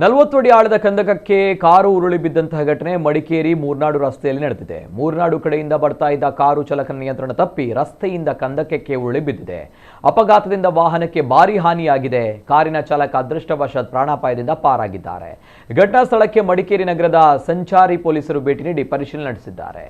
40 ಅಡಿ ಆಳದ ಕಂದಕಕ್ಕೆ ಕಾರು ಉರುಳಿ ಬಿದ್ದಂತಹ ಘಟನೆ ಮಡಿಕೇರಿ ಮೂರ್ನಾಡು ರಸ್ತೆಯಲ್ಲಿ ನಡೆದಿದೆ. ಮೂರ್ನಾಡು ಕಡೆಯಿಂದ ಬರ್ತಾ ಇದ್ದ ಕಾರು ಚಾಲಕನ ನಿಯಂತ್ರಣ ತಪ್ಪಿ ರಸ್ತೆಯಿಂದ ಕಂದಕಕ್ಕೆ ಉರುಳಿ ಬಿದ್ದಿದೆ. ಅಪಘಾತದಿಂದ ವಾಹನಕ್ಕೆ ಭಾರೀ ಹಾನಿಯಾಗಿದೆ. ಕಾರಿನ ಚಾಲಕ ಅದೃಷ್ಟವಶಾತ್ ಪ್ರಾಣಾಪಾಯದಿಂದ ಪಾರಾಗಿದ್ದಾರೆ. ಘಟನಾ ಸ್ಥಳಕ್ಕೆ ಮಡಿಕೇರಿ ನಗರದ ಸಂಚಾರಿ ಪೊಲೀಸರು ಭೇಟಿ ನೀಡಿ ಪರಿಶೀಲನೆ ನಡೆಸಿದ್ದಾರೆ.